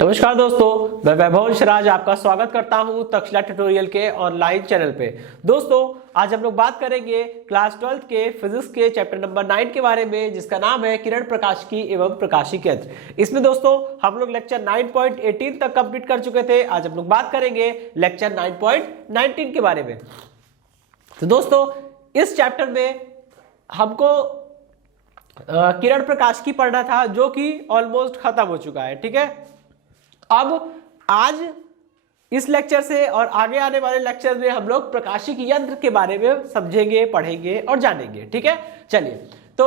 नमस्कार दोस्तों, मैं वैभव शराज आपका स्वागत करता हूं तक्षशिला ट्यूटोरियल के ऑनलाइन चैनल पे। दोस्तों, आज हम लोग बात करेंगे क्लास 12 के फिजिक्स के चैप्टर नंबर 9 के बारे में, जिसका नाम है किरण प्रकाशिकी एवं प्रकाशिकी यंत्र। इसमें दोस्तों हम लोग लेक्चर 9.18 तक कंप्लीट कर चुके थे। आज हम लोग बात करेंगे लेक्चर 9.19 के बारे में। तो दोस्तों, इस चैप्टर में हमको किरण प्रकाशिकी पढ़ना था, जो कि ऑलमोस्ट खत्म हो चुका है। ठीक है, अब आज इस लेक्चर से और आगे आने वाले लेक्चर में हम लोग प्रकाशिकी यंत्र के बारे में समझेंगे, पढ़ेंगे और जानेंगे। ठीक है, चलिए। तो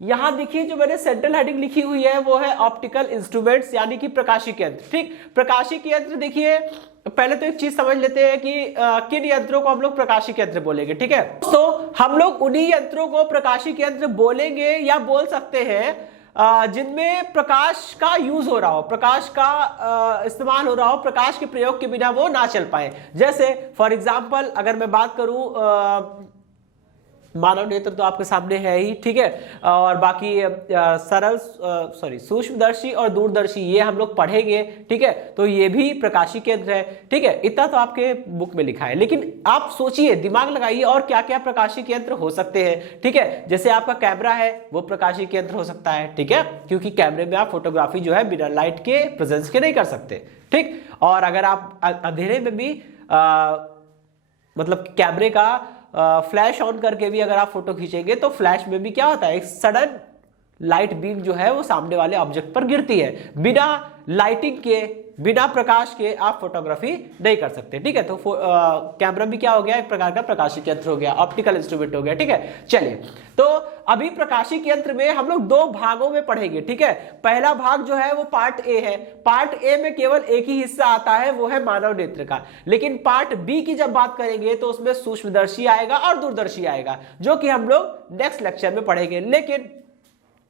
यहां देखिए, जो मैंने सेंट्रल हेडिंग लिखी हुई है वो है ऑप्टिकल इंस्ट्रूमेंट्स, यानी कि प्रकाशिकी यंत्र। ठीक, प्रकाशिकी यंत्र देखिए, पहले तो एक चीज समझ लेते हैं कि किन यंत्रों को हम लोग प्रकाशिकी यंत्र बोलेंगे। ठीक है, तो हम लोग उन्हीं यंत्रों को प्रकाशिकी यंत्र बोलेंगे या बोल सकते हैं जिनमें प्रकाश का यूज हो रहा हो, प्रकाश का इस्तेमाल हो रहा हो, प्रकाश के प्रयोग के बिना वो ना चल पाए। जैसे फॉर एग्जांपल अगर मैं बात करूं, मानव नेत्र तो आपके सामने है ही। ठीक है, और बाकी सूक्ष्मदर्शी और दूरदर्शी ये हम लोग पढ़ेंगे। ठीक है, तो ये भी प्रकाशिकी यंत्र है। ठीक है, इतना तो आपके बुक में लिखा है, लेकिन आप सोचिए, दिमाग लगाइए और क्या क्या प्रकाशिकी यंत्र हो सकते हैं। ठीक है, जैसे आपका कैमरा है, वो प्रकाशिकी यंत्र हो सकता है। ठीक है, क्योंकि कैमरे में आप फोटोग्राफी जो है बिना लाइट के प्रेजेंस के नहीं कर सकते। ठीक, और अगर आप अंधेरे में भी मतलब कैमरे का फ्लैश ऑन करके भी अगर आप फोटो खींचेंगे तो फ्लैश में भी क्या होता है, एक सडन लाइट बीम जो है वो सामने वाले ऑब्जेक्ट पर गिरती है। बिना लाइटिंग के, बिना प्रकाश के आप फोटोग्राफी नहीं कर सकते। ठीक है, तो कैमरा भी क्या हो गया, एक प्रकार का प्रकाशिकी यंत्र हो गया, ऑप्टिकल इंस्ट्रूमेंट हो गया। ठीक है, चलिए। तो अभी प्रकाशिकी यंत्र में हम लोग दो भागों में पढ़ेंगे। ठीक है, पहला भाग जो है वो पार्ट ए है। पार्ट ए में केवल एक ही हिस्सा आता है, वो है मानव नेत्र का। लेकिन पार्ट बी की जब बात करेंगे तो उसमें सूक्ष्मदर्शी आएगा और दूरदर्शी आएगा, जो कि हम लोग नेक्स्ट लेक्चर में पढ़ेंगे। लेकिन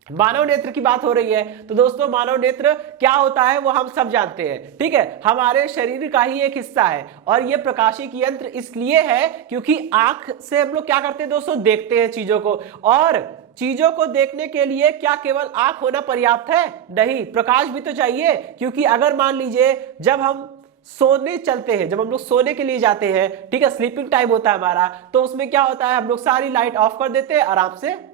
मानव नेत्र की बात हो रही है, तो दोस्तों मानव नेत्र क्या होता है वो हम सब जानते हैं। ठीक है, हमारे शरीर का ही एक हिस्सा है, और ये प्रकाशिकी यंत्र इसलिए है क्योंकि आंख से हम लोग क्या करते हैं दोस्तों, देखते हैं चीजों को। और चीजों को देखने के लिए क्या केवल आंख होना पर्याप्त है? नहीं, प्रकाश भी तो चाहिए। क्योंकि अगर मान लीजिए जब हम सोने चलते हैं, जब हम लोग सोने के लिए जाते हैं, ठीक है, स्लीपिंग टाइम होता है हमारा, तो उसमें क्या होता है, हम लोग सारी लाइट ऑफ कर देते हैं, आराम से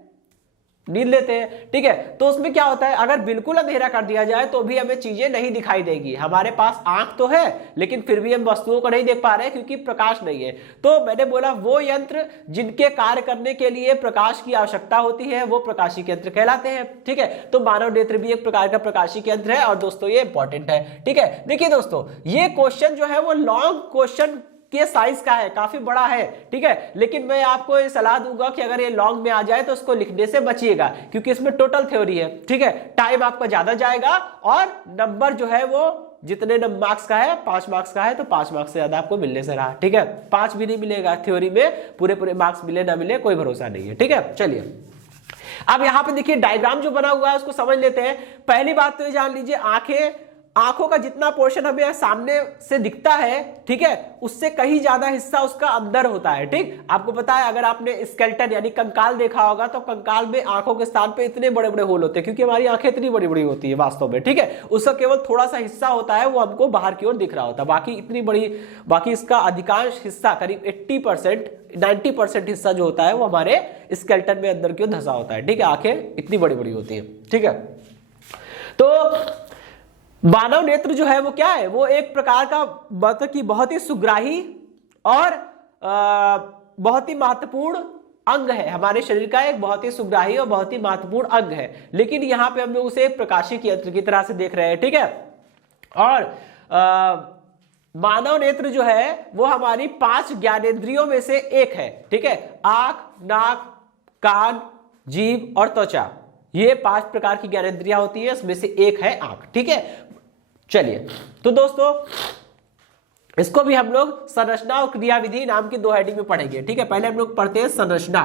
नींद लेते हैं। ठीक है, तो उसमें क्या होता है, अगर बिल्कुल अंधेरा कर दिया जाए तो भी हमें चीजें नहीं दिखाई देगी। हमारे पास आंख तो है, लेकिन फिर भी हम वस्तुओं को नहीं देख पा रहे हैं क्योंकि प्रकाश नहीं है। तो मैंने बोला वो यंत्र जिनके कार्य करने के लिए प्रकाश की आवश्यक्ता होती है वो प्रकाशिकी यंत्र कहलाते हैं। ठीक है, तो मानव नेत्र भी एक प्रकार का प्रकाशिकी यंत्र है, और दोस्तों ये इंपॉर्टेंट है। ठीक है, देखिए दोस्तों, ये क्वेश्चन जो है वो लॉन्ग क्वेश्चन के साइज का है, काफी बड़ा है। ठीक है, लेकिन मैं आपको ये सलाह दूंगा कि अगर ये लॉन्ग में आ जाए तो उसको लिखने से बचिएगा, क्योंकि इसमें टोटल थ्योरी है। ठीक है, टाइम आपका ज्यादा जाएगा, और नंबर जो है वो जितने मार्क्स का है, 5 मार्क्स का है, तो 5 मार्क्स से ज्यादा आपको मिलने से रहा। ठीक है, 5 भी नहीं मिलेगा थ्योरी में, पूरे मार्क्स मिले ना मिले कोई भरोसा नहीं है। ठीक है, चलिए। अब यहां पे देखिए डायग्राम जो बना हुआ है उसको समझ लेते हैं। पहली बात तो ये जान लीजिए, आंखों का जितना पोर्शन हमें सामने से दिखता है, ठीक है, उससे कहीं ज्यादा हिस्सा उसका अंदर होता है। ठीक, आपको पता है, अगर आपने स्केलेटन यानी कंकाल देखा होगा तो कंकाल में आंखों के स्थान पे इतने बड़े बड़े होल होते हैं, क्योंकि हमारी आंखें इतनी बड़ी बड़ी होती है वास्तव में। ठीक है, उसका केवल थोड़ा सा हिस्सा होता है, वो हमको बाहर की ओर दिख रहा होता है। बाकी इसका अधिकांश हिस्सा, करीब 80% 90% हिस्सा जो होता है वो हमारे स्केलेटन में अंदर की ओर धंसा होता है। ठीक है, आंखें इतनी बड़ी बड़ी होती है। ठीक है, तो मानव नेत्र जो है वो क्या है, वो एक प्रकार का मतलब कि बहुत ही सुग्राही और बहुत ही महत्वपूर्ण अंग है। हमारे शरीर का एक बहुत ही सुग्राही और बहुत ही महत्वपूर्ण अंग है, लेकिन यहां पे हम लोग उसे प्रकाशिकी यंत्र की तरह से देख रहे हैं। ठीक है, और मानव नेत्र जो है वो हमारी 5 ज्ञानेंद्रियों में से एक है। ठीक है, आंख, नाक, कान, जीभ और त्वचा, ये 5 प्रकार की ज्ञानेंद्रियां होती है, उसमें से एक है आंख। ठीक है, चलिए। तो दोस्तों इसको भी हम लोग संरचना और क्रियाविधि नाम की 2 हेडिंग में पढ़ेंगे। ठीक है, पहले हम लोग पढ़ते हैं संरचना,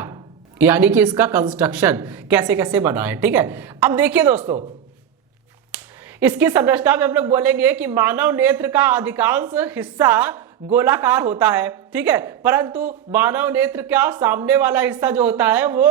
यानी कि इसका कंस्ट्रक्शन कैसे कैसे बना है। ठीक है, अब देखिए दोस्तों, इसकी संरचना में हम लोग बोलेंगे कि मानव नेत्र का अधिकांश हिस्सा गोलाकार होता है। ठीक है, परंतु मानव नेत्र का सामने वाला हिस्सा जो होता है वो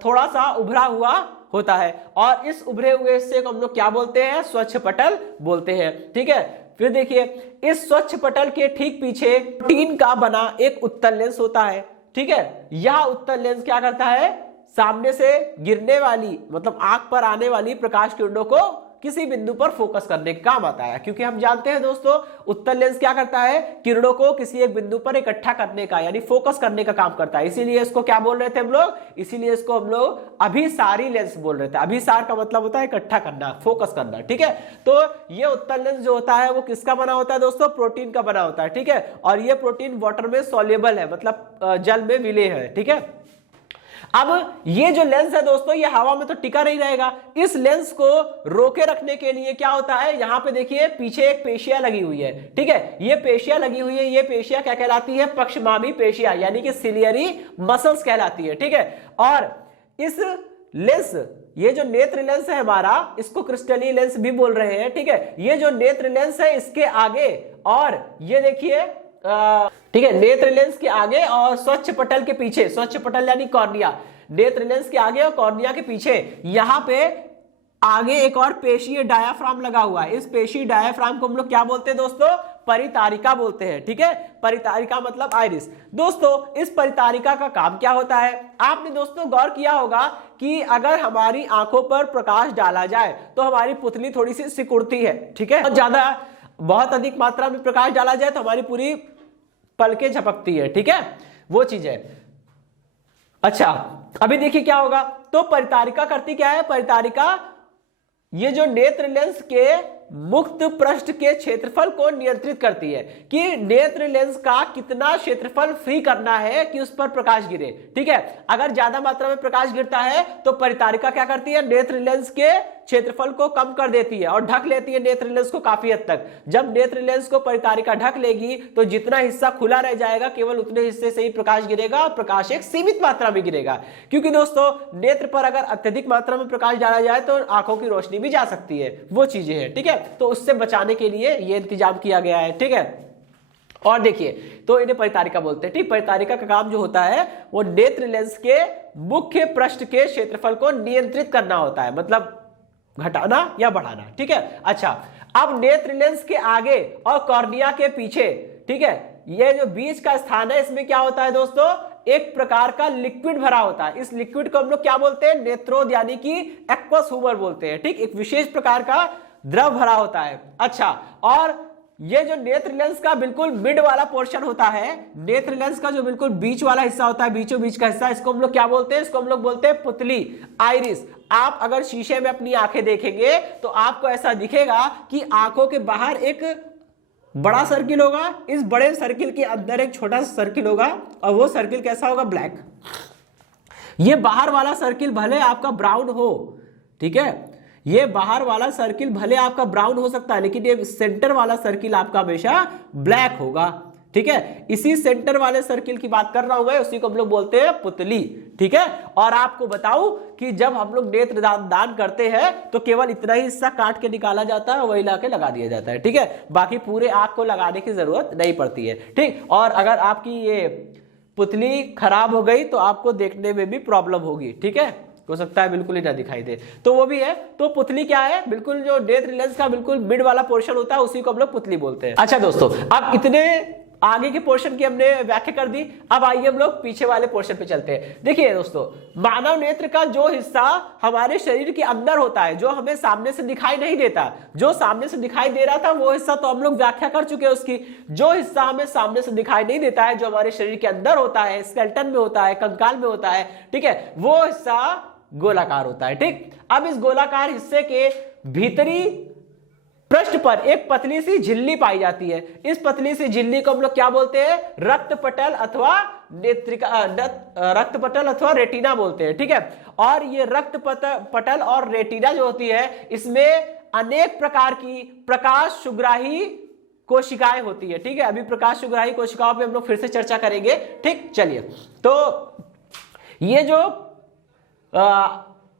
थोड़ा सा उभरा हुआ होता है, और इस उभरे हुए हिस्से को हम लोग क्या बोलते हैं, स्वच्छ पटल बोलते हैं। ठीक है, फिर देखिए इस स्वच्छ पटल के ठीक पीछे प्रोटीन का बना एक उत्तल लेंस होता है। ठीक है, यह उत्तल लेंस क्या करता है, सामने से गिरने वाली मतलब आंख पर आने वाली प्रकाश किरणों को किसी बिंदु पर फोकस करने का काम आता है। क्योंकि हम जानते हैं दोस्तों उत्तल लेंस क्या करता है, किरणों को किसी एक बिंदु पर इकट्ठा करने का यानी फोकस करने का काम करता है। इसीलिए इसको क्या बोल रहे थे हम लोग, इसीलिए इसको हम लोग अभिसारी लेंस बोल रहे थे। अभिसार का मतलब होता है इकट्ठा करना, फोकस करना। ठीक है, तो ये उत्तल लेंस जो होता है वो किसका बना होता है दोस्तों, प्रोटीन का बना होता है। ठीक है, और ये प्रोटीन वाटर में सॉल्युबल है, मतलब जल में विलेय है। ठीक है, अब ये जो लेंस है दोस्तों ये हवा में तो टिका नहीं रहेगा। इस लेंस को रोके रखने के लिए क्या होता है, यहां पे देखिए पीछे एक पेशिया लगी हुई है। ठीक है, ये पेशिया लगी हुई है, ये पेशिया क्या कहलाती है, पक्षमामी पेशिया यानी कि सिलियरी मसल्स कहलाती है। ठीक है, और इस लेंस, ये जो नेत्र लेंस है हमारा, इसको क्रिस्टलीय लेंस भी बोल रहे हैं। ठीक है, ये जो नेत्र लेंस है इसके आगे, और ये देखिए ठीक है, नेत्र लेंस के आगे और स्वच्छ पटल के पीछे, स्वच्छ पटल यानी कॉर्निया, नेत्र लेंस के आगे और कॉर्निया के पीछे यहां पे आगे एक और पेशी डायाफ्राम लगा हुआ है। इस पेशी डायाफ्राम को हम लोग क्या बोलते हैं दोस्तों, परितारिका बोलते हैं। ठीक है, परितारिका मतलब आइरिस। दोस्तों इस परितारिका का काम क्या होता है, आपने दोस्तों गौर किया होगा कि अगर हमारी आंखों पर प्रकाश डाला जाए तो हमारी पुतली थोड़ी सी सिकुड़ती है। ठीक है, बहुत अधिक मात्रा में प्रकाश डाला जाए तो हमारी पूरी पलकें झपकती है। ठीक है, वो चीज है। अच्छा, अभी देखिए क्या होगा, तो परितारिका करती क्या है, परितारिका ये जो नेत्र लेंस के मुक्त पृष्ठ के क्षेत्रफल को नियंत्रित करती है कि नेत्र लेंस का कितना क्षेत्रफल फ्री करना है कि उस पर प्रकाश गिरे। ठीक है, अगर ज्यादा मात्रा में प्रकाश गिरता है तो परितारिका क्या करती है, नेत्र लेंस के क्षेत्रफल को कम कर देती है और ढक लेती है नेत्र लेंस को काफी हद तक। जब नेत्र लेंस को परितारिका ढक लेगी तो जितना हिस्सा खुला रह जाएगा केवल उतने हिस्से से ही प्रकाश गिरेगा और प्रकाश एक सीमित मात्रा में गिरेगा। क्योंकि दोस्तों नेत्र पर अगर अत्यधिक मात्रा में प्रकाश डाला जाए तो आंखों की रोशनी भी जा सकती है, वो चीजें हैं। ठीक है, तो उससे बचाने के लिए ये इंतजाम किया गया है। ठीक है, और देखिए तो इन्हें परितारिका बोलते हैं। ठीक, परितारिका का काम जो होता है वो नेत्र लेंस के मुख्य पृष्ठ के क्षेत्रफल को नियंत्रित करना होता है, मतलब घटाना या बढ़ाना। ठीक है, अच्छा अब नेत्र लेंस के आगे और कॉर्निया के पीछे, ठीक है, ये जो बीच का स्थान है इसमें क्या होता है दोस्तों, एक प्रकार का लिक्विड भरा होता है। इस लिक्विड को हम लोग क्या बोलते हैं, नेत्रोद यानी कि एक्वस ह्यूमर बोलते हैं। ठीक, एक विशेष प्रकार का द्रव भरा होता है। अच्छा, और ये जो नेत्र लेंस का बिल्कुल मिड वाला पोर्शन होता है, नेत्र लेंस का जो बिल्कुल बीच वाला हिस्सा होता है, बीचों बीच का हिस्सा, इसको हम लोग क्या बोलते हैं, इसको हम लोग बोलते हैं पुतली, आइरिस। आप अगर शीशे में अपनी आंखें देखेंगे तो आपको ऐसा दिखेगा कि आंखों के बाहर एक बड़ा सर्किल होगा, इस बड़े सर्किल के अंदर एक छोटा सा सर्किल होगा, और वो सर्किल कैसा होगा, ब्लैक। ये बाहर वाला सर्किल भले आपका ब्राउन हो, ठीक है, ये बाहर वाला सर्किल भले आपका ब्राउन हो सकता है, लेकिन ये सेंटर वाला सर्किल आपका हमेशा ब्लैक होगा। ठीक है, इसी सेंटर वाले सर्किल की बात कर रहा हूं मैं, उसी को हम लोग बोलते हैं पुतली। ठीक है, और आपको बताऊं कि जब हम लोग नेत्र दान करते हैं तो केवल इतना ही हिस्सा काट के निकाला जाता है, वही लाके लगा दिया जाता है। ठीक है, बाकी पूरे आंख को लगाने की जरूरत नहीं पड़ती है। ठीक, और अगर आपकी ये पुतली खराब हो गई तो आपको देखने में भी प्रॉब्लम होगी। ठीक है, हो सकता है बिल्कुल ही ना दिखाई दे, तो वो भी है। तो पुतली क्या है, बिल्कुल जो नेत्र लेंस का बिल्कुल मिड वाला पोर्शन होता है उसी को हम लोग पुतली बोलते हैं। अच्छा दोस्तों, अब इतने आगे के पोर्शन की हमने व्याख्या कर दी, अब आइए हम लोग पीछे वाले पोर्शन पे चलते हैं। देखिए दोस्तों, मानव नेत्र का जो हिस्सा हमारे शरीर के अंदर होता है, जो हमें सामने से दिखाई नहीं देता, जो सामने से दिखाई दे रहा था वो हिस्सा तो हम लोग व्याख्या कर चुके हैं उसकी। जो हिस्सा हमें सामने से दिखाई नहीं देता है, जो हमारे शरीर के अंदर होता है, स्केलेटन में होता है, कंकाल में होता है, ठीक है, वो हिस्सा गोलाकार होता है। ठीक, अब इस गोलाकार हिस्से के भीतरी पृष्ठ पर एक पतली सी झिल्ली पाई जाती है। इस पतली सी झिल्ली को हम लोग क्या बोलते हैं, रक्त पटल अथवा नेत्रिका, रक्त पटल अथवा रेटिना बोलते हैं। ठीक है, और ये रक्त पटल और रेटिना जो होती है इसमें अनेक प्रकार की प्रकाश सुग्राही कोशिकाएं होती है। ठीक है, अभी प्रकाश सुग्राही कोशिकाओं पे हम लोग फिर से चर्चा करेंगे। ठीक, चलिए, तो ये जो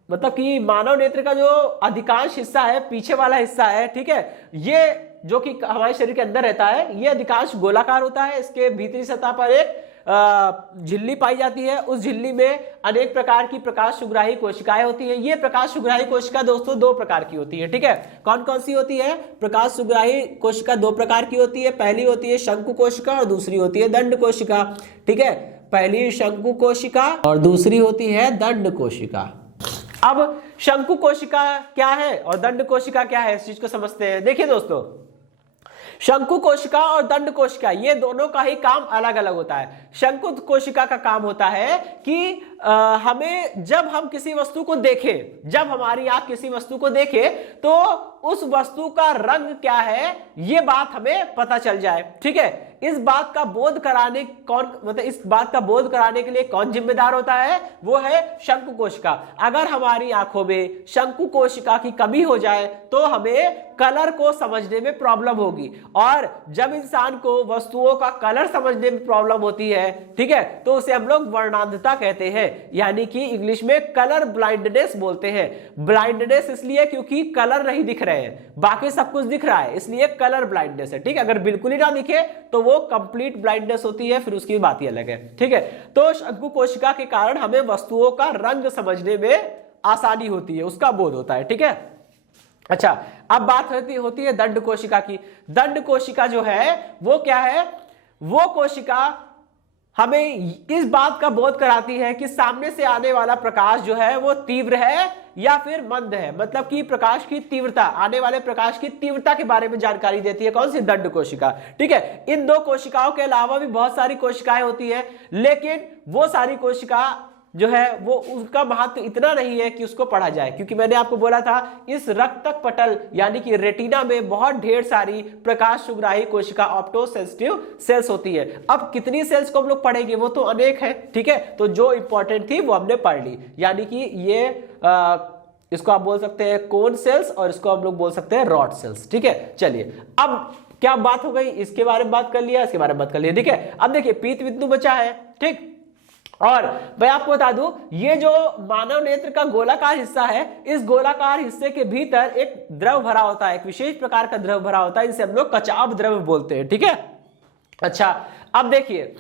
मतलब कि मानव नेत्र का जो अधिकांश हिस्सा है, पीछे वाला हिस्सा है, ठीक है, ये जो कि हमारे शरीर के अंदर रहता है, ये अधिकांश गोलाकार होता है। इसके भीतरी सतह पर एक झिल्ली पाई जाती है, उस झिल्ली में अनेक प्रकार की प्रकाश सुग्राही कोशिकाएं होती हैं। ये प्रकाश सुग्राही कोशिका दोस्तों दो प्रकार की होती है, ठीक है। कौन कौन सी होती है? प्रकाश सुग्राही कोशिका दो प्रकार की होती है। पहली होती है शंकु कोशिका और दूसरी होती है दंड कोशिका, ठीक है। पहली शंकु कोशिका और दूसरी होती है दंड कोशिका। अब शंकु कोशिका क्या है और दंड कोशिका क्या है, इस चीज को समझते हैं। देखिए दोस्तों, शंकु कोशिका और दंड कोशिका ये दोनों का ही काम अलग अलग होता है। शंकु कोशिका का काम होता है कि हमें जब हम किसी वस्तु को देखें, जब हमारी आंख किसी वस्तु को देखे तो उस वस्तु का रंग क्या है ये बात हमें पता चल जाए, ठीक है। इस बात का बोध कराने इस बात का बोध कराने के लिए कौन जिम्मेदार होता है? वो है शंकु कोशिका। अगर हमारी आंखों में शंकु कोशिका की कमी हो जाए तो हमें कलर को समझने में प्रॉब्लम होगी, और जब इंसान को वस्तुओं का कलर समझने में प्रॉब्लम होती है, ठीक है, तो उसे हम लोग वर्णांधता कहते हैं, यानी कि इंग्लिश में कलर ब्लाइंडनेस बोलते हैं। ब्लाइंडनेस इसलिए क्योंकि कलर नहीं दिख रहे हैं, बाकी सब कुछ दिख रहा है, इसलिए कलर ब्लाइंडनेस है, ठीक है। अगर बिल्कुल ही ना दिखे तो वो कंप्लीट ब्लाइंडनेस होती है, फिर उसकी बात ही अलग है, ठीक है। तो शंकु कोशिका के कारण हमें वस्तुओं का रंग समझने में आसानी होती है, उसका बोध होता है, ठीक है। अच्छा, अब बात होती है दंड कोशिका की। दंड कोशिका जो है वो क्या है? वो कोशिका हमें इस बात का बोध कराती है कि सामने से आने वाला प्रकाश जो है वो तीव्र है या फिर मंद है, मतलब कि प्रकाश की तीव्रता, आने वाले प्रकाश की तीव्रता के बारे में जानकारी देती है। कौन सी? दंड कोशिका, ठीक है। इन दो कोशिकाओं के अलावा भी बहुत सारी कोशिकाएं होती है, लेकिन वो सारी कोशिका जो है वो उसका महत्व इतना नहीं है कि उसको पढ़ा जाए, क्योंकि मैंने आपको बोला था इस रक्तक पटल यानी कि रेटिना में बहुत ढेर सारी प्रकाश सुग्राही कोशिका ऑप्टोसेंसिटिव सेल्स होती है। अब कितनी सेल्स को हम लोग पढ़ेंगे, वो तो अनेक है, ठीक है। तो जो इंपॉर्टेंट थी वो हमने पढ़ ली, यानी कि ये इसको आप बोल सकते हैं कोन सेल्स और इसको हम लोग बोल सकते हैं रॉड सेल्स, ठीक है। चलिए, अब क्या बात हो गई, इसके बारे में बात कर लिया, इसके बारे में बात कर लिया, ठीक है। अब देखिए पीत बिंदु बचा है, ठीक। और मैं आपको बता दूं, ये जो मानव नेत्र का गोलाकार हिस्सा है, इस गोलाकार हिस्से के भीतर एक द्रव भरा होता है, एक विशेष प्रकार का द्रव भरा होता है, इसे हम लोग कचाव द्रव बोलते हैं, ठीक है। अच्छा, अब देखिए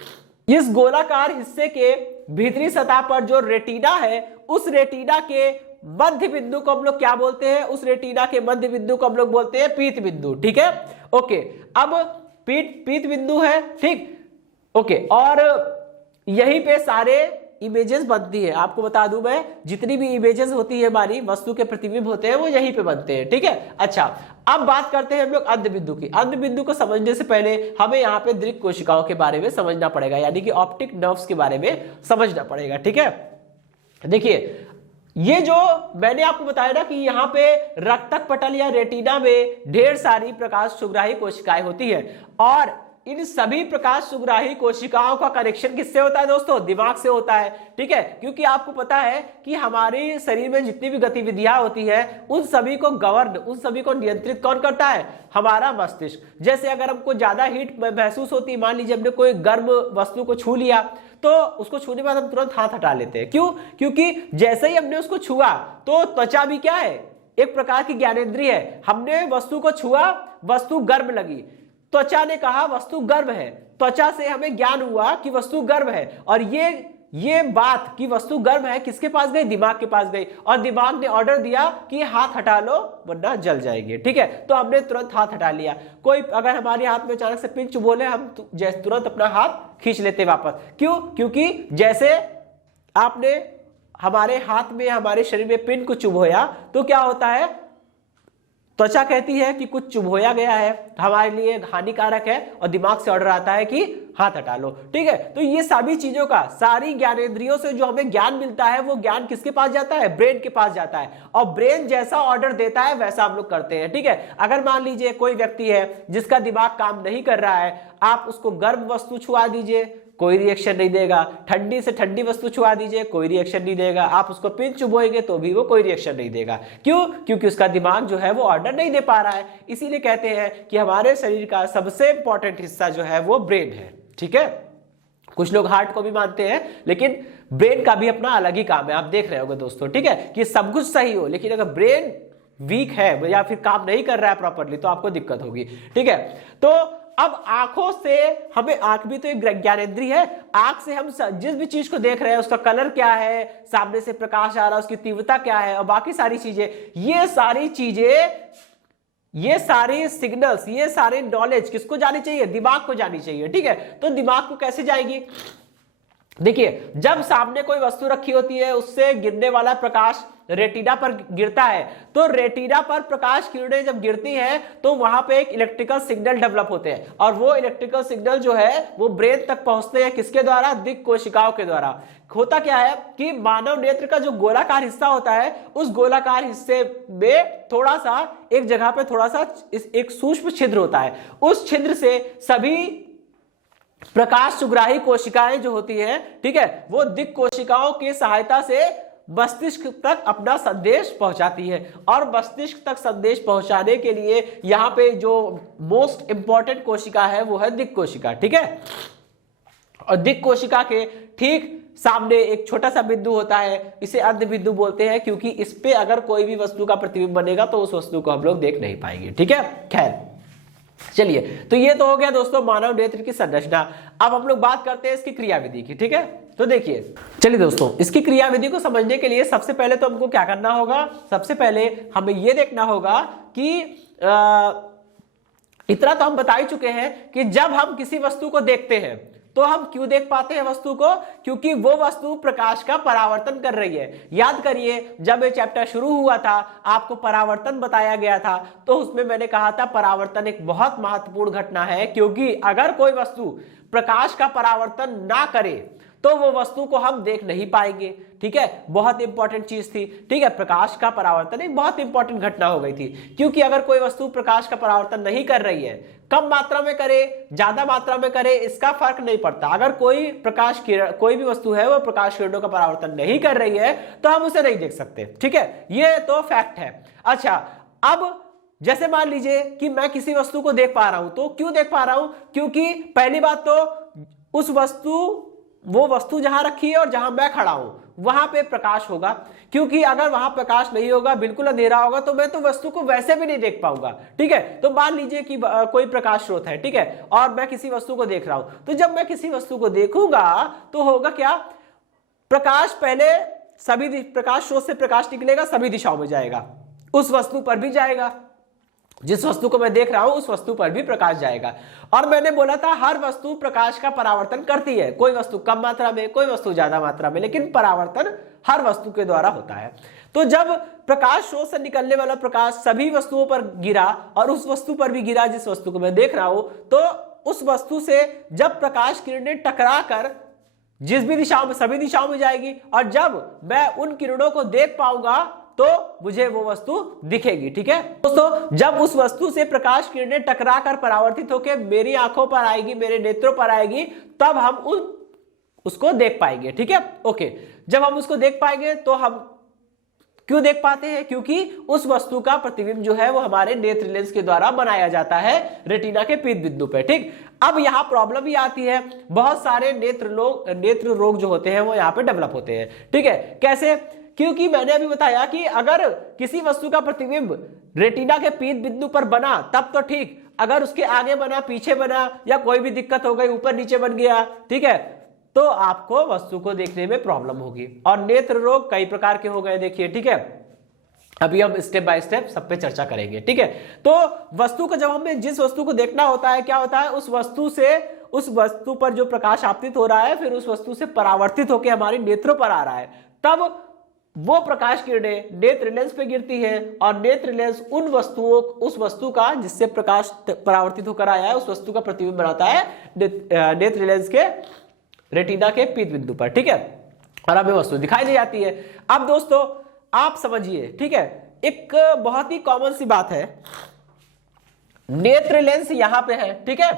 इस गोलाकार हिस्से के भीतरी सतह पर जो रेटिना है, उस रेटिना के मध्य बिंदु को हम लोग क्या बोलते हैं? उस रेटिना के मध्य बिंदु को हम लोग बोलते हैं पीत बिंदु, ठीक है। ओके, अब पीत बिंदु है, ठीक, ओके। और यहीं पे सारे इमेजेस बनती है। आपको बता दूं मैं, जितनी भी इमेजेस होती है हमारी वस्तु के प्रतिबिंब होते हैं वो यहीं पे बनते हैं, ठीक है। अच्छा, अब बात करते हैं हम लोग अंध बिंदु की। अंध बिंदु को समझने से पहले हमें यहाँ पे दृक् कोशिकाओं के बारे में समझना पड़ेगा, यानी कि ऑप्टिक नर्व्स के बारे में समझना पड़ेगा, ठीक है। देखिए, ये जो मैंने आपको बताया ना कि यहाँ पे रक्तक पटल या रेटिना में ढेर सारी प्रकाश सुग्राही कोशिकाएं होती है, और इन सभी प्रकाश सुग्राही कोशिकाओं का कनेक्शन किससे होता है दोस्तों? दिमाग से होता है, ठीक है। क्योंकि आपको पता है कि हमारे शरीर में जितनी भी गतिविधियां होती है उन सभी को उन सभी को नियंत्रित कौन करता है? हमारा मस्तिष्क। जैसे अगर हमको ज्यादा हीट महसूस होती है, मान लीजिए हमने कोई गर्म वस्तु को छू लिया, तो उसको छूने के बाद हम तुरंत हाथ हटा लेते हैं। क्यों? क्योंकि जैसे ही हमने उसको छुआ तो त्वचा भी क्या है? एक प्रकार की ज्ञानेंद्रिय है। हमने वस्तु को छुआ, वस्तु गर्म लगी, त्वचा ने कहा वस्तु गर्म है, त्वचा से हमें ज्ञान हुआ कि वस्तु गर्म है, और ये बात कि वस्तु गर्म है किसके पास गई? दिमाग के पास गई, और दिमाग ने ऑर्डर दिया कि हाथ हटा लो वरना जल जाएंगे, ठीक है। तो हमने तुरंत हाथ हटा लिया। कोई अगर हमारे हाथ में अचानक से पिंच बोले, हम तुरंत अपना हाथ खींच लेते वापस। क्यों? क्योंकि जैसे आपने हमारे हाथ में, हमारे शरीर में पिन को चुभोया तो क्या होता है? त्वचा कहती है कि कुछ चुभोया गया है, हमारे लिए हानिकारक है, और दिमाग से ऑर्डर आता है कि हाथ हटा लो, ठीक है। तो ये सभी चीजों का, सारी ज्ञानेंद्रियों से जो हमें ज्ञान मिलता है वो ज्ञान किसके पास जाता है? ब्रेन के पास जाता है, और ब्रेन जैसा ऑर्डर देता है वैसा हम लोग करते हैं, ठीक है। अगर मान लीजिए कोई व्यक्ति है जिसका दिमाग काम नहीं कर रहा है, आप उसको गर्म वस्तु छुआ दीजिए, कोई रिएक्शन नहीं देगा। ठंडी से ठंडी वस्तु छुआ दीजिए, कोई रिएक्शन नहीं देगा। आप उसको पिन चुभोएंगे तो भी वो कोई रिएक्शन नहीं देगा। क्यों? क्योंकि उसका दिमाग जो है वो ऑर्डर नहीं दे पा रहा है। इसीलिए कहते हैं कि हमारे शरीर का सबसे इंपॉर्टेंट हिस्सा जो है वो ब्रेन है, ठीक है। कुछ लोग हार्ट को भी मानते हैं, लेकिन ब्रेन का भी अपना अलग ही काम है। आप देख रहे होंगे दोस्तों, ठीक है, कि सब कुछ सही हो, लेकिन अगर ब्रेन वीक है या फिर काम नहीं कर रहा है प्रॉपरली तो आपको दिक्कत होगी, ठीक है। तो अब आंखों से हमें, आंख भी तो एक ज्ञानेंद्रिय है, आंख से हम जिस भी चीज को देख रहे हैं उसका कलर क्या है, सामने से प्रकाश आ रहा है उसकी तीव्रता क्या है और बाकी सारी चीजें, ये सारी चीजें, ये सारे सिग्नल्स, ये सारे नॉलेज किसको जानी चाहिए, दिमाग को जानी चाहिए। ठीक है, तो दिमाग को कैसे जाएगी, देखिए जब सामने कोई वस्तु रखी होती है उससे गिरने वाला प्रकाश रेटिना पर गिरता है, तो रेटिना पर प्रकाश किरणें जब गिरती हैं तो वहां पे एक इलेक्ट्रिकल सिग्नल डेवलप होते हैं और वो इलेक्ट्रिकल सिग्नल जो है वो ब्रेन तक पहुंचते हैं, किसके द्वारा, दिक् कोशिकाओं के द्वारा। होता क्या है कि मानव नेत्र का जो गोलाकार हिस्सा होता है उस गोलाकार हिस्से में थोड़ा सा एक जगह पे थोड़ा सा एक सूक्ष्म छिद्र होता है, उस छिद्र से सभी प्रकाश सुग्राही कोशिकाएं जो होती हैं, ठीक है, वो दिक् कोशिकाओं की सहायता से मस्तिष्क तक अपना संदेश पहुंचाती है और मस्तिष्क तक संदेश पहुंचाने के लिए यहां पे जो मोस्ट इंपॉर्टेंट कोशिका है वो है दिक् कोशिका। ठीक है, और दिक् कोशिका के ठीक सामने एक छोटा सा बिंदु होता है, इसे अंध बिंदु बोलते हैं क्योंकि इस पे अगर कोई भी वस्तु का प्रतिबिंब बनेगा तो उस वस्तु को हम लोग देख नहीं पाएंगे। ठीक है, खैर चलिए, तो ये तो हो गया दोस्तों मानव नेत्र की संरचना। अब हम लोग बात करते हैं इसकी क्रियाविधि की। ठीक है, तो देखिए, चलिए दोस्तों, इसकी क्रियाविधि को समझने के लिए सबसे पहले तो हमको क्या करना होगा, सबसे पहले हमें यह देखना होगा कि इतना तो हम बता ही चुके हैं कि जब हम किसी वस्तु को देखते हैं तो हम क्यों देख पाते हैं वस्तु को, क्योंकि वो वस्तु प्रकाश का परावर्तन कर रही है। याद करिए जब ये चैप्टर शुरू हुआ था आपको परावर्तन बताया गया था, तो उसमें मैंने कहा था परावर्तन एक बहुत महत्वपूर्ण घटना है, क्योंकि अगर कोई वस्तु प्रकाश का परावर्तन ना करे तो वो वस्तु को हम देख नहीं पाएंगे। ठीक है, बहुत इंपॉर्टेंट चीज थी। ठीक है, प्रकाश का परावर्तन एक बहुत इंपॉर्टेंट घटना हो गई थी, क्योंकि अगर कोई वस्तु प्रकाश का परावर्तन नहीं कर रही है, कम मात्रा में करे ज्यादा मात्रा में करे इसका फर्क नहीं पड़ता, अगर कोई प्रकाश किरण, कोई भी वस्तु है वो प्रकाश किरणों का परावर्तन नहीं कर रही है तो हम उसे नहीं देख सकते। ठीक है, ये तो फैक्ट है। अच्छा, अब जैसे मान लीजिए कि मैं किसी वस्तु को देख पा रहा हूं, तो क्यों देख पा रहा हूं, क्योंकि पहली बात तो उस वस्तु, वो वस्तु जहां रखी है और जहां मैं खड़ा हूं वहां पे प्रकाश होगा, क्योंकि अगर वहां प्रकाश नहीं होगा, बिल्कुल अंधेरा होगा, तो मैं तो वस्तु को वैसे भी नहीं देख पाऊंगा। ठीक है, तो मान लीजिए कि कोई प्रकाश स्रोत है, ठीक है, और मैं किसी वस्तु को देख रहा हूं, तो जब मैं किसी वस्तु को देखूंगा तो होगा क्या, प्रकाश पहले सभी प्रकाश स्रोत से प्रकाश निकलेगा, सभी दिशाओं में जाएगा, उस वस्तु पर भी जाएगा, जिस वस्तु को मैं देख रहा हूं उस वस्तु पर भी प्रकाश जाएगा। और मैंने बोला था हर वस्तु प्रकाश का परावर्तन करती है, कोई वस्तु कम मात्रा में, कोई वस्तु ज्यादा मात्रा में, लेकिन परावर्तन हर वस्तु के द्वारा होता है। तो जब प्रकाश स्रोत से निकलने वाला प्रकाश सभी वस्तुओं पर गिरा और उस वस्तु पर भी गिरा जिस वस्तु को मैं देख रहा हूं, तो उस वस्तु से जब प्रकाश किरणें टकरा कर जिस भी दिशाओं में, सभी दिशाओं में जाएगी, और जब मैं उन किरणों को देख पाऊंगा तो मुझे वो वस्तु दिखेगी। ठीक है दोस्तों, जब उस वस्तु से प्रकाश किरणें टकरा कर परावर्तित होकर मेरी आंखों पर आएगी, मेरे नेत्रों पर आएगी, तब हम उसको देख पाएंगे। ठीक है, ओके, जब हम उसको देख पाएंगे तो हम क्यों देख पाते हैं, क्योंकि उस वस्तु का प्रतिबिंब जो है वो हमारे नेत्र लेंस के द्वारा बनाया जाता है रेटिना के पीत बिंदु पे। ठीक, अब यहां प्रॉब्लम ये आती है, बहुत सारे नेत्र रोग जो होते हैं वो यहां पे डेवलप होते हैं। ठीक है, कैसे, क्योंकि मैंने अभी बताया कि अगर किसी वस्तु का प्रतिबिंब रेटिना के पीत बिंदु पर बना तब तो ठीक, अगर उसके आगे बना, पीछे बना, या कोई भी दिक्कत हो गई, ऊपर नीचे बन गया, ठीक है, तो आपको वस्तु को देखने में प्रॉब्लम होगी। और नेत्र रोग कई प्रकार के हो गए, देखिए। ठीक है, अभी हम स्टेप बाय स्टेप सब पे चर्चा करेंगे। ठीक है, तो वस्तु को जब हमें जिस वस्तु को देखना होता है, क्या होता है, उस वस्तु से, उस वस्तु पर जो प्रकाश आपतित हो रहा है फिर उस वस्तु से परावर्तित होकर हमारे नेत्रों पर आ रहा है, तब वो प्रकाश किरणें नेत्र लेंस पे गिरती है और नेत्र लेंस उस वस्तु का जिससे प्रकाश परावर्तित होकर आया है उस वस्तु का प्रतिबिंब बनाता है नेत्र लेंस के रेटिना के पीत बिंदु पर। ठीक है, और हमें वस्तु दिखाई दे जाती है। अब दोस्तों आप समझिए, ठीक है, एक बहुत ही कॉमन सी बात है, नेत्र लेंस यहां पे है, ठीक है,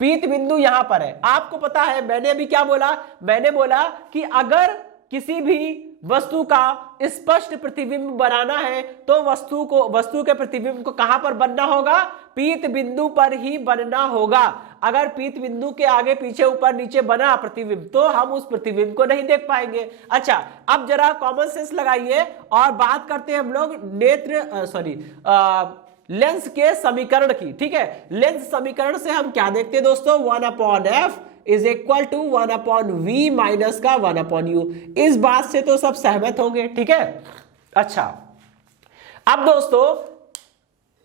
पीत बिंदु यहां पर है। आपको पता है मैंने अभी क्या बोला, मैंने बोला कि अगर किसी भी वस्तु का स्पष्ट प्रतिबिंब बनाना है तो वस्तु के प्रतिबिंब को कहां पर बनना होगा, पीत बिंदु पर ही बनना होगा। अगर पीत बिंदु के आगे पीछे ऊपर नीचे बना प्रतिबिंब तो हम उस प्रतिबिंब को नहीं देख पाएंगे। अच्छा, अब जरा कॉमन सेंस लगाइए और बात करते हैं हम लोग लेंस के समीकरण की, ठीक है। लेंस समीकरण से हम क्या देखते हैं दोस्तों, 1/f is equal to 1/v minus का 1/u। इस बात से तो सब सहमत होंगे, ठीक है। अच्छा, अब दोस्तों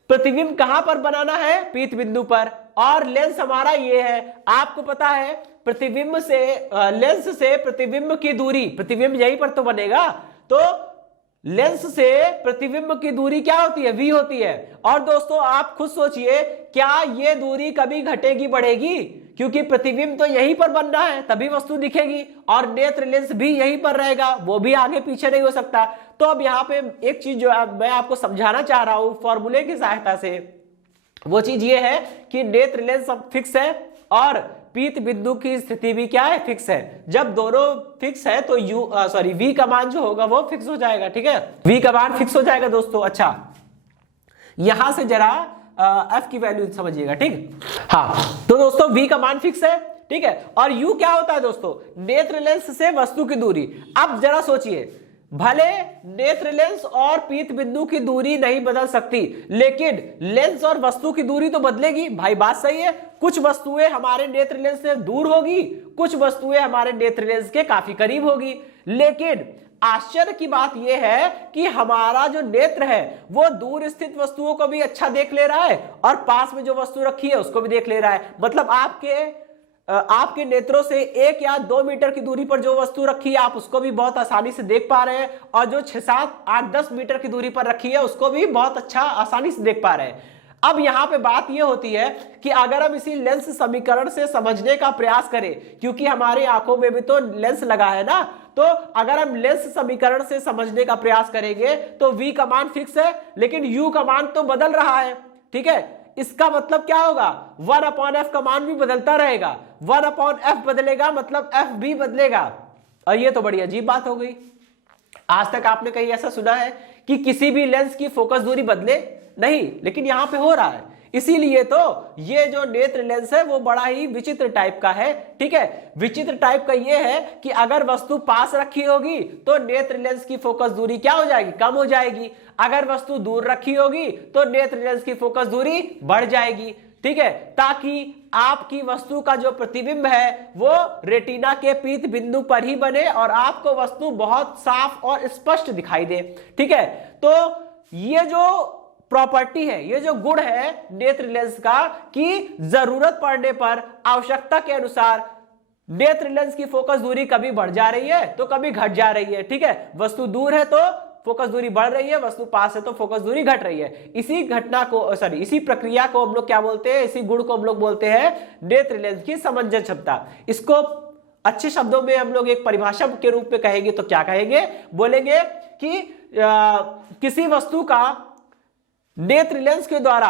प्रतिबिंब कहां पर बनाना है, पीत बिंदु पर, और लेंस हमारा ये है। आपको पता है प्रतिबिंब से लेंस से प्रतिबिंब की दूरी, प्रतिबिंब यहीं पर तो बनेगा, तो लेंस से प्रतिबिंब की दूरी क्या होती है, v होती है। और दोस्तों आप खुद सोचिए, क्या ये दूरी कभी घटेगी बढ़ेगी, क्योंकि प्रतिबिंब तो यहीं पर बनना है तभी वस्तु दिखेगी, और नेत्र लेंस भी यहीं पर रहेगा, वो भी आगे पीछे नहीं हो सकता। तो अब यहाँ पे एक चीज जो मैं आपको समझाना चाह रहा हूं फॉर्मूले की सहायता से, वो चीज ये है कि नेत्र लेंस फिक्स है और पीत बिंदु की स्थिति भी क्या है, फिक्स है। जब दोनों फिक्स है तो v का मान जो होगा वो फिक्स हो जाएगा, ठीक है, v का मान फिक्स हो जाएगा दोस्तों। अच्छा, यहां से जरा f की वैल्यू समझिएगा, ठीक। हाँ, तो दोस्तों v का मान फिक्स है, ठीक है, और u क्या होता है दोस्तों, नेत्र लेंस से वस्तु की दूरी। अब जरा सोचिए, भले नेत्र लेंस और पीत बिंदु की दूरी नहीं बदल सकती, लेकिन लेंस और वस्तु की दूरी तो बदलेगी भाई, बात सही है। कुछ वस्तुएं हमारे नेत्र लेंस से दूर होगी, कुछ वस्तुएं हमारे नेत्र लेंस के काफी करीब होगी। लेकिन आश्चर्य की बात यह है कि हमारा जो नेत्र है वो दूर स्थित वस्तुओं को भी अच्छा देख ले रहा है और पास में जो वस्तु रखी है उसको भी देख ले रहा है। मतलब आपके नेत्रों से 1 या 2 मीटर की दूरी पर जो वस्तु रखी है आप उसको भी बहुत आसानी से देख पा रहे हैं, और जो 6, 7, 8, 10 मीटर की दूरी पर रखी है उसको भी बहुत अच्छा आसानी से देख पा रहे हैं। अब यहां पे बात यह होती है कि अगर हम इसी लेंस समीकरण से समझने का प्रयास करें, क्योंकि हमारी आंखों में भी तो लेंस लगा है ना, तो अगर हम लेंस समीकरण से समझने का प्रयास करेंगे तो v का मान फिक्स है, लेकिन u का मान तो बदल रहा है, ठीक है। इसका मतलब क्या होगा, 1/f का मान भी बदलता रहेगा, 1/f बदलेगा मतलब f भी बदलेगा। और ये तो बड़ी अजीब बात हो गई। आज तक आपने कहीं ऐसा सुना है कि किसी भी लेंस की फोकस दूरी बदले नहीं, लेकिन यहां पे हो रहा है। इसीलिए तो ये जो नेत्र लेंस है वो बड़ा ही विचित्र टाइप का है, ठीक है। विचित्र टाइप का ये है कि अगर वस्तु पास रखी होगी तो नेत्र लेंस की फोकस दूरी क्या हो जाएगी, कम हो जाएगी। अगर वस्तु दूर रखी होगी तो नेत्र लेंस की फोकस दूरी बढ़ जाएगी, ठीक है, ताकि आपकी वस्तु का जो प्रतिबिंब है वो रेटिना के पीत बिंदु पर ही बने और आपको वस्तु बहुत साफ और स्पष्ट दिखाई दे, ठीक है। तो ये जो प्रॉपर्टी है, ये जो गुण है नेत्र लेंस का, कि जरूरत पड़ने पर आवश्यकता के अनुसार नेत्र लेंस की फोकस दूरी कभी बढ़ जा रही है तो कभी घट जा रही है, ठीक है। वस्तु दूर है तो फोकस दूरी बढ़ रही है, वस्तु पास है तो फोकस दूरी घट रही है। इसी प्रक्रिया को हम लोग क्या बोलते हैं, इसी गुण को हम लोग बोलते हैं नेत्र लेंस की समंजन क्षमता। इसको अच्छे शब्दों में हम लोग एक परिभाषा के रूप में कहेंगे तो क्या कहेंगे, बोलेंगे कि किसी वस्तु का नेत्र लेंस के द्वारा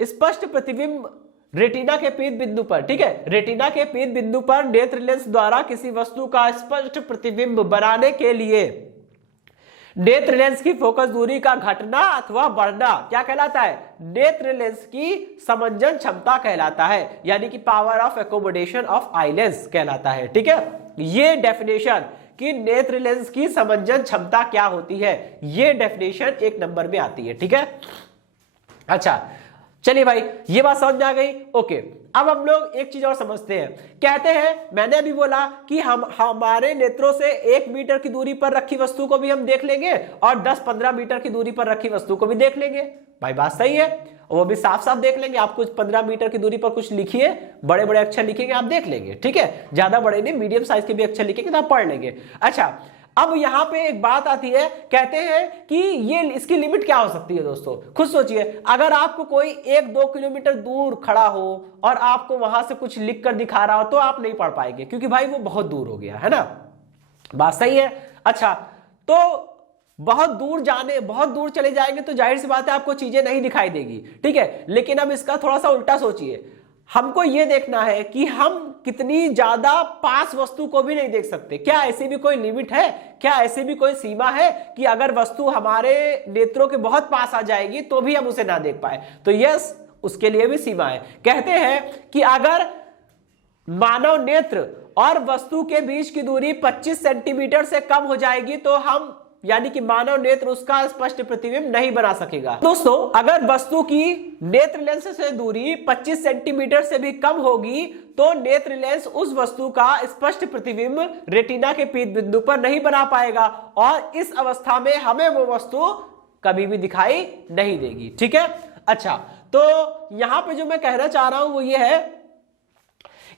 स्पष्ट प्रतिबिंब रेटिना के पीत बिंदु पर, ठीक है, रेटिना के पीत बिंदु पर नेत्र लेंस द्वारा किसी वस्तु का स्पष्ट प्रतिबिंब बनाने के लिए नेत्र लेंस की फोकस दूरी का घटना अथवा बढ़ना क्या कहलाता है, नेत्र लेंस की समंजन क्षमता कहलाता है, यानी कि power of accommodation of eye lens कहलाता है, ठीक है। ये डेफिनेशन कि नेत्र लेंस की समंजन क्षमता क्या होती है, ये डेफिनेशन 1 नंबर में आती है, ठीक है। अच्छा, चलिए भाई, ये बात समझ में आ गई, ओके। अब हम लोग एक चीज और समझते हैं। कहते हैं, मैंने अभी बोला कि हम हमारे नेत्रों से 1 मीटर की दूरी पर रखी वस्तु को भी हम देख लेंगे और 10-15 मीटर की दूरी पर रखी वस्तु को भी देख लेंगे। भाई बात सही है, वो भी साफ साफ देख लेंगे। आप कुछ 15 मीटर की दूरी पर कुछ लिखिए, बड़े बड़े अक्षर लिखेंगे, आप देख लेंगे, ठीक है। ज्यादा बड़े नहीं, मीडियम साइज के भी अक्षर लिखेंगे तो आप पढ़ लेंगे। अच्छा, अब यहां पे एक बात आती है, कहते हैं कि ये इसकी लिमिट क्या हो सकती है दोस्तों। खुद सोचिए, अगर आपको कोई 1-2 किलोमीटर दूर खड़ा हो और आपको वहां से कुछ लिख कर दिखा रहा हो तो आप नहीं पढ़ पाएंगे, क्योंकि भाई वो बहुत दूर हो गया है ना, बात सही है। अच्छा, तो बहुत दूर चले जाएंगे तो जाहिर सी बात है आपको चीजें नहीं दिखाई देगी, ठीक है। लेकिन अब इसका थोड़ा सा उल्टा सोचिए, हमको यह देखना है कि हम कितनी ज्यादा पास वस्तु को भी नहीं देख सकते। क्या ऐसी भी कोई लिमिट है, क्या ऐसी भी कोई सीमा है कि अगर वस्तु हमारे नेत्रों के बहुत पास आ जाएगी तो भी हम उसे ना देख पाए? तो यस, उसके लिए भी सीमा है। कहते हैं कि अगर मानव नेत्र और वस्तु के बीच की दूरी 25 सेंटीमीटर से कम हो जाएगी तो हम यानी कि मानव नेत्र उसका स्पष्ट प्रतिबिंब नहीं बना सकेगा। दोस्तों अगर वस्तु की नेत्र लेंस से दूरी 25 सेंटीमीटर से भी कम होगी तो नेत्र लेंस उस वस्तु का स्पष्ट प्रतिबिंब रेटिना के पीत बिंदु पर नहीं बना पाएगा और इस अवस्था में हमें वो वस्तु कभी भी दिखाई नहीं देगी। ठीक है, अच्छा तो यहां पे जो मैं कहना चाह रहा हूं वो ये है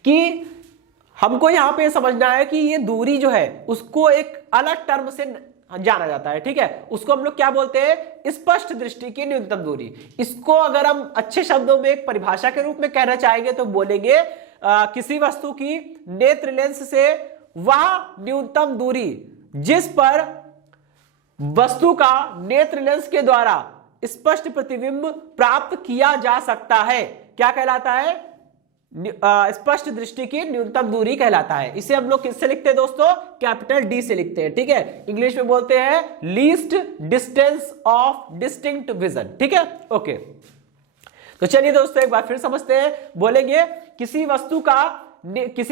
कि हमको यहां पे समझना है कि ये दूरी जो है उसको एक अलग टर्म से जाना जाता है। ठीक है, उसको हम लोग क्या बोलते हैं, स्पष्ट दृष्टि की न्यूनतम दूरी। इसको अगर हम अच्छे शब्दों में एक परिभाषा के रूप में कहना चाहेंगे तो बोलेंगे किसी वस्तु की नेत्र लेंस से वह न्यूनतम दूरी जिस पर वस्तु का नेत्र लेंस के द्वारा स्पष्ट प्रतिबिंब प्राप्त किया जा सकता है क्या कहलाता है, स्पष्ट दृष्टि की न्यूनतम दूरी कहलाता है। इसे हम लोग किससे लिखते हैं दोस्तों, कैपिटल डी से लिखते हैं। ठीक है, इंग्लिश में बोलते हैं least distance of distinct vision. ठीक है, ओके। तो चलिए दोस्तों एक बार फिर समझते हैं, बोलेंगे किसी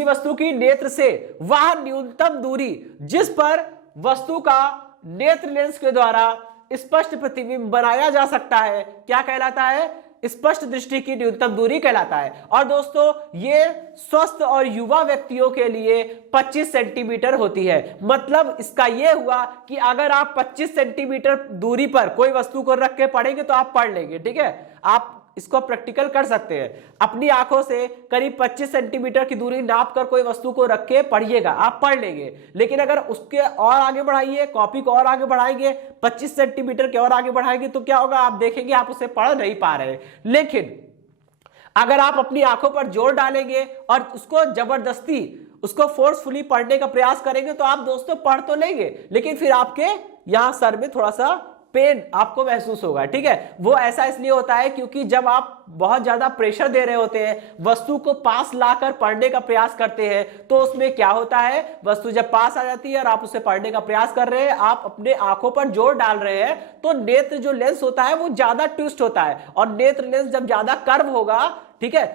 वस्तु की नेत्र से वह न्यूनतम दूरी जिस पर वस्तु का नेत्र लेंस के द्वारा स्पष्ट प्रतिबिंब बनाया जा सकता है क्या कहलाता है, स्पष्ट दृष्टि की न्यूनतम दूरी कहलाता है। और दोस्तों ये स्वस्थ और युवा व्यक्तियों के लिए 25 सेंटीमीटर होती है। मतलब इसका यह हुआ कि अगर आप 25 सेंटीमीटर दूरी पर कोई वस्तु को रख के पढ़ेंगे तो आप पढ़ लेंगे। ठीक है, आप इसको प्रैक्टिकल कर सकते हैं, अपनी आंखों से करीब 25 सेंटीमीटर की दूरी नाप कर कोई वस्तु को रख के पढ़िएगा, आप पढ़ लेंगे। लेकिन अगर उसके और आगे बढ़ाइए, कॉपी को और आगे बढ़ाएंगे, 25 सेंटीमीटर के और आगे बढ़ाएंगे तो क्या होगा, आप देखेंगे आप उसे पढ़ नहीं पा रहे। लेकिन अगर आप अपनी आंखों पर जोर डालेंगे और उसको जबरदस्ती उसको फोर्सफुली पढ़ने का प्रयास करेंगे तो आप दोस्तों पढ़ तो लेंगे, लेकिन फिर आपके यहां सर में थोड़ा सा पेन आपको महसूस होगा। ठीक है, वो ऐसा इसलिए होता है क्योंकि जब आप बहुत ज्यादा प्रेशर दे रहे होते हैं, वस्तु को पास लाकर पढ़ने का प्रयास करते हैं, तो उसमें क्या होता है, वस्तु जब पास आ जाती है और आप उसे पढ़ने का प्रयास कर रहे हैं, आप अपने आंखों पर जोर डाल रहे हैं, तो नेत्र जो लेंस होता है वो ज्यादा ट्विस्ट होता है। और नेत्र लेंस जब ज्यादा कर्व होगा, ठीक है,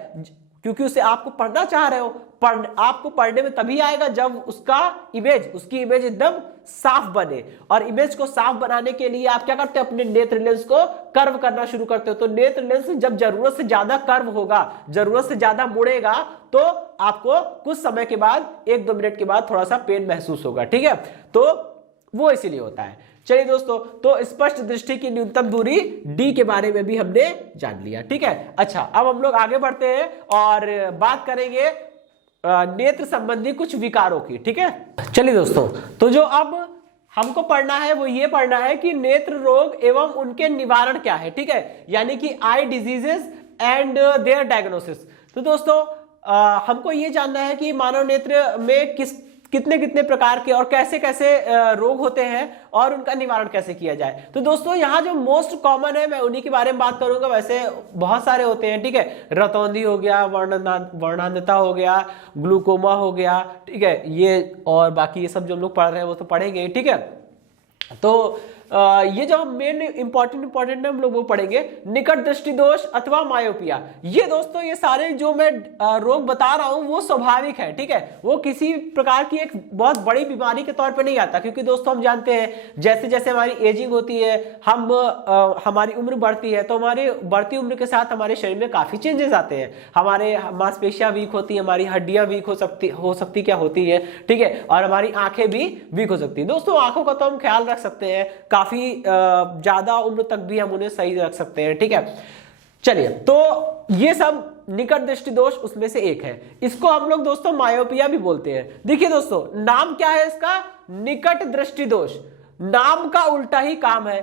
क्योंकि उसे आपको पढ़ना चाह रहे हो, आपको पढ़ने में तभी आएगा जब उसकी इमेज एकदम साफ बने। और इमेज को साफ बनाने के लिए आप क्या करते हो, अपने नेत्र लेंस को कर्व करना शुरू करते हो। तो नेत्र लेंस जब जरूरत से ज्यादा कर्व होगा, जरूरत से ज्यादा मुड़ेगा, तो आपको कुछ समय के बाद 1-2 मिनट के बाद थोड़ा सा पेन महसूस होगा। ठीक है, तो वो इसीलिए होता है। चलिए दोस्तों, तो स्पष्ट दृष्टि की न्यूनतम दूरी डी के बारे में भी हमने जान लिया। ठीक है, अच्छा अब हम लोग आगे बढ़ते हैं और बात करेंगे नेत्र संबंधी कुछ विकारों की। ठीक है, चलिए दोस्तों, तो जो अब हमको पढ़ना है वो ये पढ़ना है कि नेत्र रोग एवं उनके निवारण क्या है। ठीक है, यानी कि आई डिजीजेस एंड देयर डायग्नोसिस। तो दोस्तों हमको ये जानना है कि मानव नेत्र में कितने प्रकार के और कैसे कैसे रोग होते हैं और उनका निवारण कैसे किया जाए। तो दोस्तों यहाँ जो मोस्ट कॉमन है मैं उन्हीं के बारे में बात करूंगा। वैसे बहुत सारे होते हैं। ठीक है, रतौंधी हो गया, वर्णांधता हो गया, ग्लूकोमा हो गया, ठीक है, ये और बाकी ये सब जो हम लोग पढ़ रहे हैं वो तो पढ़ेंगे। ठीक है, तो ये जो मेन इंपॉर्टेंट है हम लोग वो पढ़ेंगे, निकट दृष्टि दोष अथवा मायोपिया। ये दोस्तों ये सारे जो मैं रोग बता रहा हूं वो स्वाभाविक है। ठीक है, वो किसी प्रकार की एक बहुत बड़ी बीमारी के तौर पे नहीं आता, क्योंकि दोस्तों हम जानते हैं जैसे जैसे हमारी एजिंग होती है, हमारी उम्र बढ़ती है, तो हमारी बढ़ती उम्र के साथ हमारे शरीर में काफी चेंजेस आते हैं। हमारे मांसपेशियां वीक होती है, हमारी हड्डियां वीक हो सकती क्या होती है, ठीक है, और हमारी आंखें भी वीक हो सकती है। दोस्तों आंखों का तो हम ख्याल रख सकते हैं, काफी ज्यादा उम्र तक भी हम उन्हें सही रख सकते हैं। ठीक है, चलिए, तो ये सब निकट दृष्टि दोष उसमें से एक है। इसको हम लोग दोस्तों मायोपिया भी बोलते हैं। देखिए दोस्तों, नाम क्या है इसका, निकट दृष्टि दोष। नाम का उल्टा ही काम है।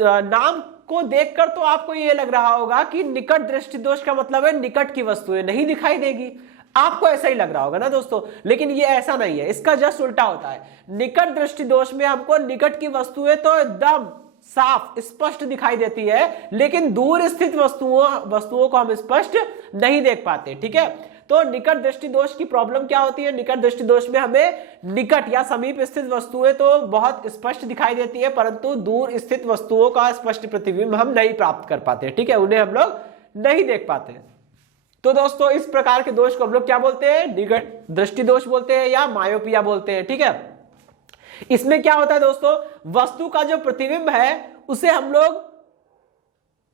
नाम को देखकर तो आपको ये लग रहा होगा कि निकट दृष्टि दोष का मतलब है निकट की वस्तुएं नहीं दिखाई देगी, आपको ऐसा ही लग रहा होगा ना दोस्तों, लेकिन ये ऐसा नहीं है, इसका जस्ट उल्टा होता है। निकट दृष्टि दोष में हमको निकट की वस्तुएं तो एकदम साफ स्पष्ट दिखाई देती है, लेकिन दूर स्थित वस्तुओं को हम स्पष्ट नहीं देख पाते। ठीक है, तो निकट दृष्टि दोष की प्रॉब्लम क्या होती है, निकट दृष्टि दोष में हमें निकट या समीप स्थित वस्तुएं तो बहुत स्पष्ट दिखाई देती है, परंतु दूर स्थित वस्तुओं का स्पष्ट प्रतिबिंब हम नहीं प्राप्त कर पाते। ठीक है, उन्हें हम लोग नहीं देख पाते। तो दोस्तों इस प्रकार के दोष को हम लोग क्या बोलते हैं, निकट दृष्टि दोष बोलते हैं या मायोपिया बोलते हैं। ठीक है, इसमें क्या होता है दोस्तों, वस्तु का जो प्रतिबिंब है उसे हम लोग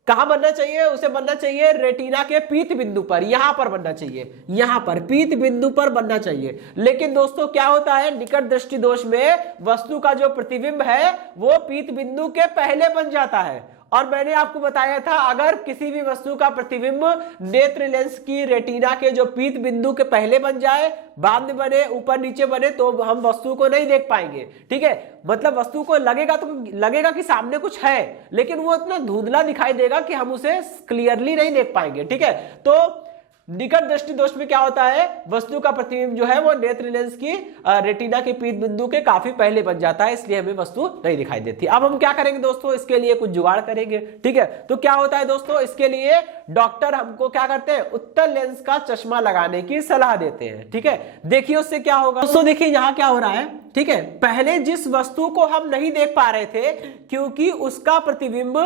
कहां बनना चाहिए, उसे बनना चाहिए रेटिना के पीत बिंदु पर, यहां पर बनना चाहिए, यहां पर पीत बिंदु पर बनना चाहिए। लेकिन दोस्तों क्या होता है, निकट दृष्टि दोष में वस्तु का जो प्रतिबिंब है वो पीत बिंदु के पहले बन जाता है। और मैंने आपको बताया था अगर किसी भी वस्तु का प्रतिबिंब नेत्र लेंस की रेटिना के जो पीत बिंदु के पहले बन जाए, बाद में बने, ऊपर नीचे बने, तो हम वस्तु को नहीं देख पाएंगे। ठीक है, मतलब वस्तु को लगेगा कि सामने कुछ है, लेकिन वो इतना धुंधला दिखाई देगा कि हम उसे क्लियरली नहीं देख पाएंगे। ठीक है, तो निकट दृष्टि दोष में क्या होता है, वस्तु का प्रतिबिंब जो है वो नेत्र लेंस की रेटिना के पीत बिंदु के काफी पहले बन जाता है, इसलिए हमें वस्तु नहीं दिखाई देती। अब हम क्या करेंगे दोस्तों, इसके लिए कुछ जुगाड़ करेंगे। ठीक है, तो क्या होता है दोस्तों, इसके लिए डॉक्टर हमको क्या करते हैं, उत्तल लेंस का चश्मा लगाने की सलाह देते हैं। ठीक है, देखिए उससे क्या होगा दोस्तों, देखिए यहां क्या हो रहा है। ठीक है, पहले जिस वस्तु को हम नहीं देख पा रहे थे क्योंकि उसका प्रतिबिंब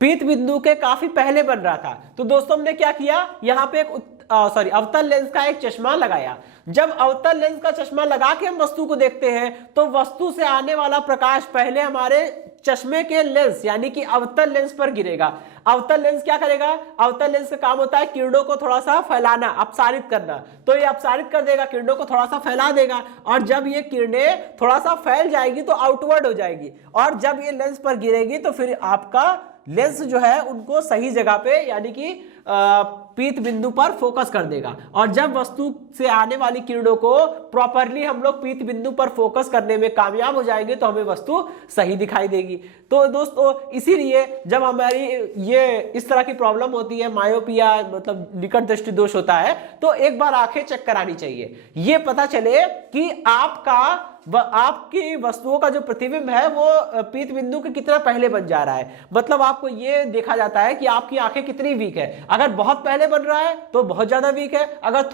पीत बिंदु के काफी पहले बन रहा था, तो दोस्तों हमने क्या किया, यहां पे एक अवतल लेंस का एक चश्मा लगाया। जब अवतल लेंस का चश्मा लगा के हम वस्तु को देखते हैं तो वस्तु से आने वाला प्रकाश पहले हमारे चश्मे के लेंस यानी कि अवतल लेंस पर गिरेगा। अवतल लेंस क्या करेगा, अवतल लेंस का काम होता है किरणों को थोड़ा सा फैलाना, अपसारित करना, तो ये अपसारित कर देगा, किरणों को थोड़ा सा फैला देगा, और जब ये किरणें थोड़ा सा फैल जाएगी तो आउटवर्ड हो जाएगी, और जब ये लेंस पर गिरेगी तो फिर आपका लेंस जो है उनको सही जगह पे यानी कि पीत बिंदु पर फोकस कर देगा। और जब वस्तु से आने वाली किरणों को प्रॉपरली हम लोग पीत बिंदु पर फोकस करने में कामयाब हो जाएंगे तो हमें वस्तु सही दिखाई देगी। तो दोस्तों इसीलिए जब हमारी ये इस तरह की प्रॉब्लम होती है, मायोपिया मतलब निकट दृष्टि दोष होता है, तो एक बार आंखें चेक करानी चाहिए, ये पता चले कि आपकी वस्तुओं का जो प्रतिबिंब है वो पीत बिंदु के कितना पहले बन जा रहा है। मतलब आपको ये देखा जाता है कि आपकी आंखें कितनी वीक है। अगर बहुत पहले बन रहा है तो बहुत ज्यादा वीक है, अगर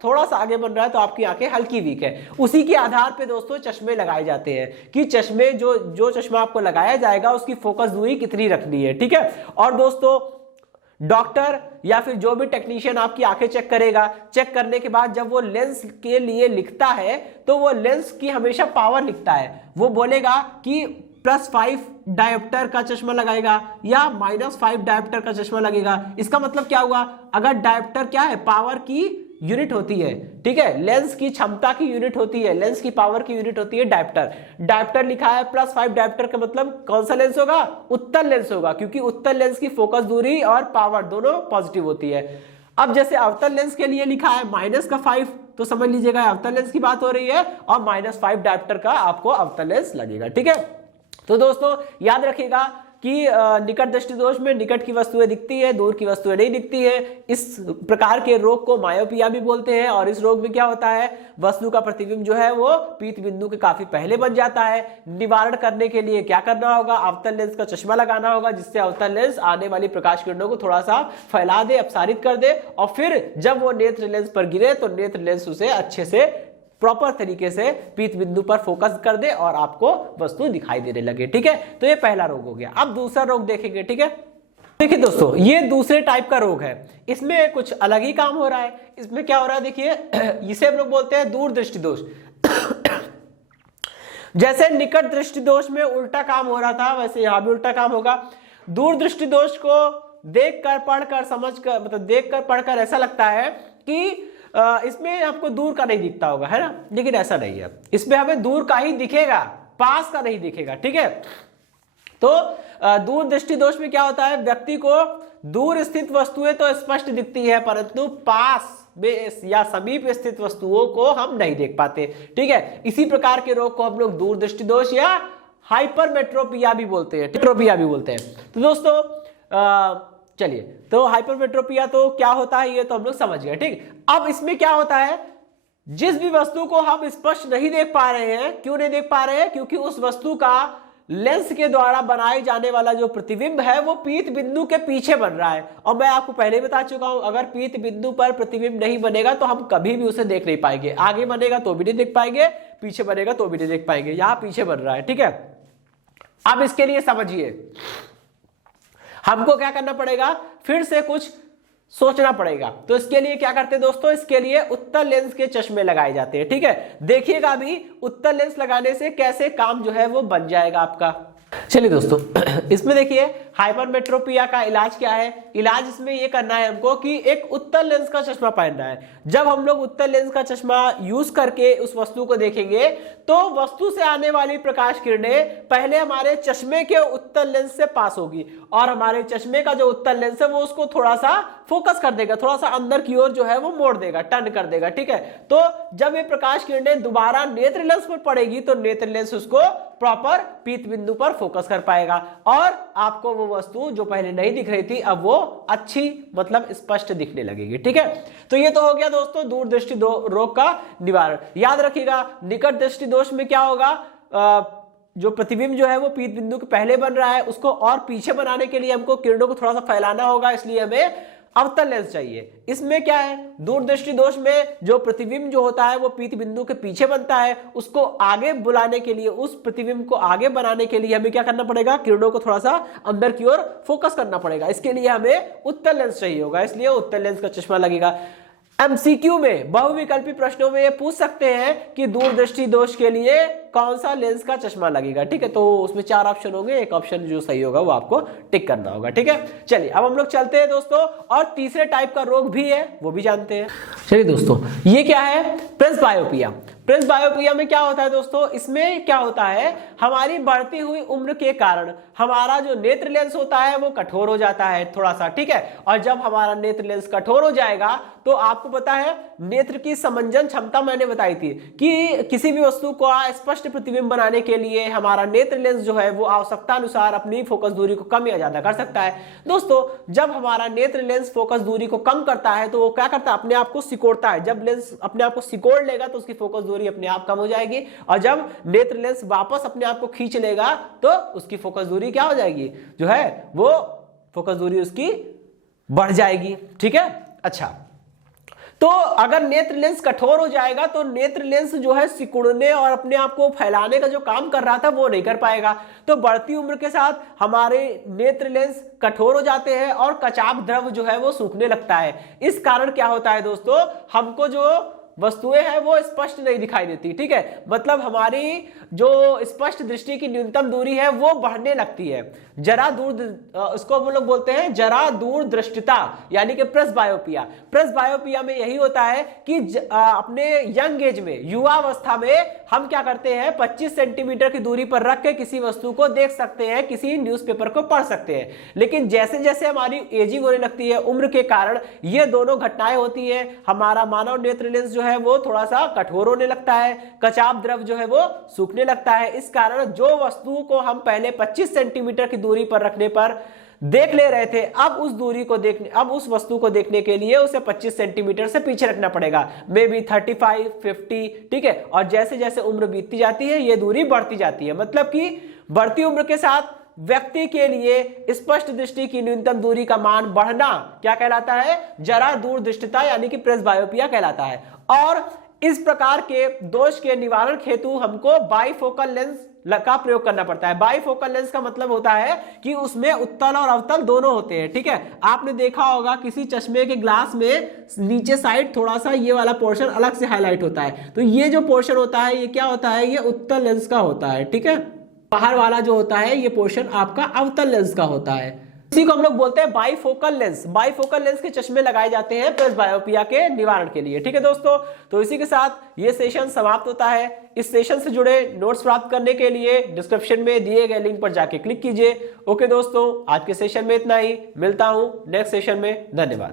थोड़ा सा आगे बन रहा है तो आपकी आंखें हल्की वीक है। उसी के आधार पे दोस्तों चश्मे लगाए जाते हैं कि चश्मे जो चश्मा आपको लगाया जाएगा उसकी फोकस दूरी कितनी रखनी है। ठीक है, और दोस्तों डॉक्टर या फिर जो भी टेक्नीशियन आपकी आंखें चेक करेगा, चेक करने के बाद जब वो लेंस के लिए लिखता है तो वो लेंस की हमेशा पावर लिखता है। वो बोलेगा कि +5 डायोप्टर का चश्मा लगाएगा या -5 डायोप्टर का चश्मा लगेगा। इसका मतलब क्या हुआ, अगर डायोप्टर क्या है, पावर की यूनिट होती है। ठीक है, लेंस की क्षमता की यूनिट होती है, लेंस की पावर की यूनिट होती है डायोप्टर। डायोप्टर लिखा है +5 डायोप्टर का मतलब कौन सा लेंस होगा, उत्तल लेंस होगा, क्योंकि उत्तल लेंस की फोकस दूरी और पावर दोनों पॉजिटिव होती है। अब जैसे अवतल लेंस के लिए लिखा है -5, तो समझ लीजिएगा अवतल लेंस की बात हो रही है, और -5 डायोप्टर का आपको अवतल लेंस लगेगा। ठीक है, तो दोस्तों याद रखिएगा कि निकट दृष्टि दोष में निकट की वस्तुएं दिखती है, दूर की वस्तुएं नहीं दिखती है। इस प्रकार के रोग को मायोपिया भी बोलते हैं, और इस रोग में क्या होता है, वस्तु का प्रतिबिंब जो है वो पीत बिंदु के काफी पहले बन जाता है। निवारण करने के लिए क्या करना होगा, अवतल लेंस का चश्मा लगाना होगा, जिससे अवतल लेंस आने वाली प्रकाश किरणों को थोड़ा सा फैला दे, अपसारित कर दे, और फिर जब वो नेत्र लेंस पर गिरे तो नेत्र लेंस उसे अच्छे से प्रॉपर तरीके से पीत बिंदु पर फोकस कर दे और आपको वस्तु दिखाई देने लगे। ठीक है, तो ये पहला रोग हो गया। अब दूसरा रोग देखेंगे। ठीक है, देखिए दोस्तों ये दूसरे टाइप का रोग है, इसमें कुछ अलग ही काम हो रहा है। इसमें क्या हो रहा है देखिए, इसे हम लोग बोलते हैं दूर दृष्टि दोष। जैसे निकट दृष्टि दोष में उल्टा काम हो रहा था, वैसे यहां भी उल्टा काम होगा। दूर दृष्टि दोष को देखकर पढ़कर समझकर मतलब देखकर पढ़कर ऐसा लगता है कि इसमें आपको दूर का नहीं दिखता होगा, है ना, लेकिन ऐसा नहीं है। इसमें हमें दूर का ही दिखेगा, पास का नहीं दिखेगा। ठीक है, तो दूर दृष्टि दोष में क्या होता है, व्यक्ति को दूर स्थित वस्तुएं तो स्पष्ट दिखती है परंतु पास में या समीप स्थित वस्तुओं को हम नहीं देख पाते। ठीक है, इसी प्रकार के रोग को हम लोग दूर दृष्टि दोष या हाइपरमेट्रोपिया भी बोलते हैं, टेट्रोपिया भी बोलते हैं। तो दोस्तों चलिए, तो हाइपरमेट्रोपिया तो क्या होता है ये तो हम लोग समझ गए। ठीक, अब इसमें क्या होता है, जिस भी वस्तु को हम स्पष्ट नहीं देख पा रहे हैं, क्यों नहीं देख पा रहे हैं, क्योंकि उस वस्तु का लेंस के द्वारा बनाए जाने वाला जो प्रतिबिंब है वो पीत बिंदु के पीछे बन रहा है। और मैं आपको पहले बता चुका हूं, अगर पीत बिंदु पर प्रतिबिंब नहीं बनेगा तो हम कभी भी उसे देख नहीं पाएंगे। आगे बनेगा तो भी नहीं देख पाएंगे, पीछे बनेगा तो भी नहीं देख पाएंगे। यहां पीछे बन रहा है। ठीक है, अब इसके लिए समझिए हमको क्या करना पड़ेगा, फिर से कुछ सोचना पड़ेगा। तो इसके लिए क्या करते हैं दोस्तों, इसके लिए उत्तल लेंस के चश्मे लगाए जाते हैं। ठीक है, देखिएगा अभी उत्तल लेंस लगाने से कैसे काम जो है वो बन जाएगा आपका। चलिए दोस्तों, इसमें देखिए हाइपरमेट्रोपिया का इलाज क्या है। इलाज इसमें ये करना है हमको कि एक उत्तल लेंस का चश्मा पहनना है। जब हम लोग उत्तल लेंस का चश्मा यूज करके उस वस्तु को देखेंगे तो वस्तु से आने वाली प्रकाश किरणें पहले हमारे चश्मे के उत्तल लेंस से पास होगी और हमारे चश्मे का जो उत्तल लेंस है वो उसको थोड़ा सा फोकस कर देगा, थोड़ा सा अंदर की ओर जो है वो मोड़ देगा, टर्न कर देगा। ठीक है, तो जब ये प्रकाश किरणें दोबारा नेत्र लेंस पर पड़ेगी तो नेत्र लेंस उसको प्रॉपर पीत बिंदु पर फोकस कर पाएगा और आपको वो वस्तु जो पहले नहीं दिख रही थी अब वो अच्छी मतलब स्पष्ट दिखने लगेगी। ठीक है, तो ये तो हो गया दोस्तों दूर दृष्टि रोग का निवारण। याद रखिएगा निकट दृष्टि दोष में क्या होगा, जो प्रतिबिंब जो है वो पीत बिंदु के पहले बन रहा है उसको और पीछे बनाने के लिए हमको किरणों को थोड़ा सा फैलाना होगा, इसलिए हमें अवतल लेंस चाहिए। इसमें क्या है, दूरदृष्टि दोष में जो प्रतिबिंब जो होता है वो पीत बिंदु के पीछे बनता है, उसको आगे बुलाने के लिए, उस प्रतिबिंब को आगे बनाने के लिए हमें क्या करना पड़ेगा, किरणों को थोड़ा सा अंदर की ओर फोकस करना पड़ेगा। इसके लिए हमें उत्तल लेंस चाहिए होगा, इसलिए उत्तल लेंस का चश्मा लगेगा। एमसीक्यू में बहुविकल्पी प्रश्नों में ये पूछ सकते हैं कि दूरदृष्टि दोष के लिए कौन सा लेंस का चश्मा लगेगा। ठीक है, तो उसमें 4 ऑप्शन होंगे, एक ऑप्शन जो सही होगा वो आपको टिक करना होगा। ठीक है, चलिए अब हम लोग चलते हैं दोस्तों और तीसरे टाइप का रोग भी है वो भी जानते हैं। चलिए दोस्तों, ये क्या है, प्रेसबायोपिया। प्रेसबायोपिया में क्या होता है दोस्तों, इसमें क्या होता है, हमारी बढ़ती हुई उम्र के कारण हमारा जो नेत्र लेंस होता है वो कठोर हो जाता है थोड़ा सा। ठीक है, और जब हमारा नेत्र लेंस कठोर हो जाएगा तो आपको पता है नेत्र की समंजन क्षमता मैंने बताई थी कि किसी भी वस्तु को स्पष्ट प्रतिबिंब बनाने के लिए हमारा नेत्र लेंस जो है वो आवश्यकता अनुसार अपनी फोकस दूरी को कम या ज्यादा कर सकता है। दोस्तों, जब हमारा नेत्र लेंस फोकस दूरी को कम करता है तो वो क्या करता है, अपने आप को सिकोड़ता है। जब लेंस अपने आप को सिकोड़ लेगा तो उसकी फोकस दूरी अपने आप कम हो जाएगी और जब नेत्र लेंस वापस अपने आप को खींच लेगा तो उसकी फोकस दूरी क्या हो जाएगी, जो है वो फोकस दूरी उसकी बढ़ जाएगी। ठीक है, अच्छा, तो अगर नेत्र लेंस कठोर हो जाएगा तो नेत्र लेंस जो है सिकुड़ने और अपने आप को फैलाने का जो काम कर रहा था वो नहीं कर पाएगा। तो बढ़ती उम्र के साथ हमारे नेत्र लेंस कठोर हो जाते हैं और कचाप द्रव जो है वो सूखने लगता है। इस कारण क्या होता है दोस्तों, हमको जो वस्तुएं हैं वो स्पष्ट नहीं दिखाई देती। ठीक है, मतलब हमारी जो स्पष्ट दृष्टि की न्यूनतम दूरी है वो बढ़ने लगती है। जरा दूर, इसको हम लोग बोलते हैं जरा दूर दृष्टिता, यानी कि प्रेसबायोपिया। प्रेसबायोपिया में यही होता है कि अपने यंग एज में, युवा अवस्था में हम क्या करते हैं, 25 सेंटीमीटर की दूरी पर रख के किसी वस्तु को देख सकते हैं, किसी न्यूज़पेपर को पढ़ सकते हैं। लेकिन जैसे जैसे हमारी एजिंग होने लगती है उम्र के कारण ये दोनों घटनाएं होती है। हमारा मानव नेत्र लेंस जो है वो थोड़ा सा कठोर होने लगता है, कचाप द्रव जो है वो सूखने लगता है। इस कारण जो वस्तु को हम पहले 25 सेंटीमीटर की दूरी पर रखने पर देख ले रहे थे, अब उस वस्तु को देखने के लिए उसे 25 सेंटीमीटर से पीछे रखना पड़ेगा, मे बी 35, 50। ठीक है, और जैसे जैसे उम्र बीतती जाती है ये दूरी बढ़ती जाती है। मतलब कि बढ़ती उम्र के साथ व्यक्ति के लिए स्पष्ट दृष्टि की न्यूनतम दूरी का मान बढ़ना क्या कहलाता है, जरा दूर दृष्टिता यानी कि प्रेसबायोपिया कहलाता है। और इस प्रकार के दोष के निवारण हेतु हमको बाइफोकल लेंस का प्रयोग करना पड़ता है। बाइफोकल लेंस का मतलब होता है कि उसमें उत्तल और अवतल दोनों होते हैं। ठीक है, आपने देखा होगा किसी चश्मे के ग्लास में नीचे साइड थोड़ा सा ये वाला पोर्शन अलग से हाईलाइट होता है, तो ये जो पोर्शन होता है ये क्या होता है, ये उत्तल लेंस का होता है। ठीक है, बाहर वाला जो होता है ये पोर्शन आपका अवतल लेंस का होता है। इसी को हम लोग बोलते हैं बाइफोकल लेंस। बाइफोकल लेंस के चश्मे लगाए जाते हैं प्रेसबायोपिया के निवारण के लिए। ठीक है दोस्तों, तो इसी के साथ ये सेशन समाप्त होता है। इस सेशन से जुड़े नोट्स प्राप्त करने के लिए डिस्क्रिप्शन में दिए गए लिंक पर जाके क्लिक कीजिए। ओके दोस्तों, आज के सेशन में इतना ही, मिलता हूं नेक्स्ट सेशन में। धन्यवाद।